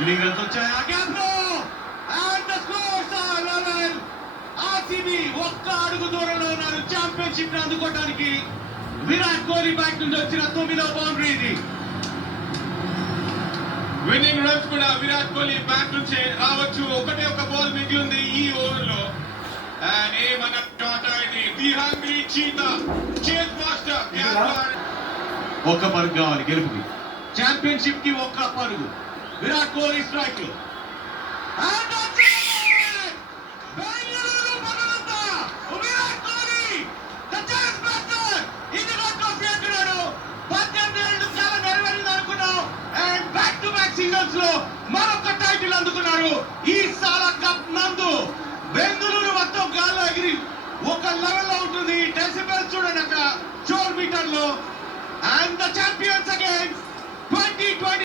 Winning runs వచ్చాయి ఆ gap లో and the scores are level. RCB ఒక్క అడుగు దూరంలో ఉన్నారు ఛాంపియన్షిప్ ని అందుకోవడానికి. విరాట్ కోహ్లీ బ్యాట్ నుండి వచ్చిన 9వ బౌండరీ ఇది. విన్నింగ్ రన్స్ కూడా విరాట్ కోహ్లీ బ్యాట్ నుంచే రావచ్చు. ఒకటే ఒక బాల్ మిగిలింది ఈ ఓవర్ లో. అండ్ ఏమన్నా షాట్ ఇది the hungry cheetah chase master ఒక్క పరుగు కావాలి గెలుపుకి. ఛాంపియన్షిప్ కి ఒక్క పరుగు. విరాట్ కోహ్లీ స్ట్రైక్ లో Virat Kohli the chance master ఇదిగో ట్రోఫీ అంటున్నాడు. 18 ఏళ్ళు చాలా నెరవేరింది అనుకున్నాం. And back to back seasons లో మరొక టైటిల్ అందుకున్నారు. ఈ సాలా కప్ నందు బెంగళూరు మొత్తం గాల్లో ఎగిరి ఒక లెవెల్ లో ఉంటుంది. డెసిబెల్ చూడండి అక్కడ 4 మీటర్లు. And the champions again 2020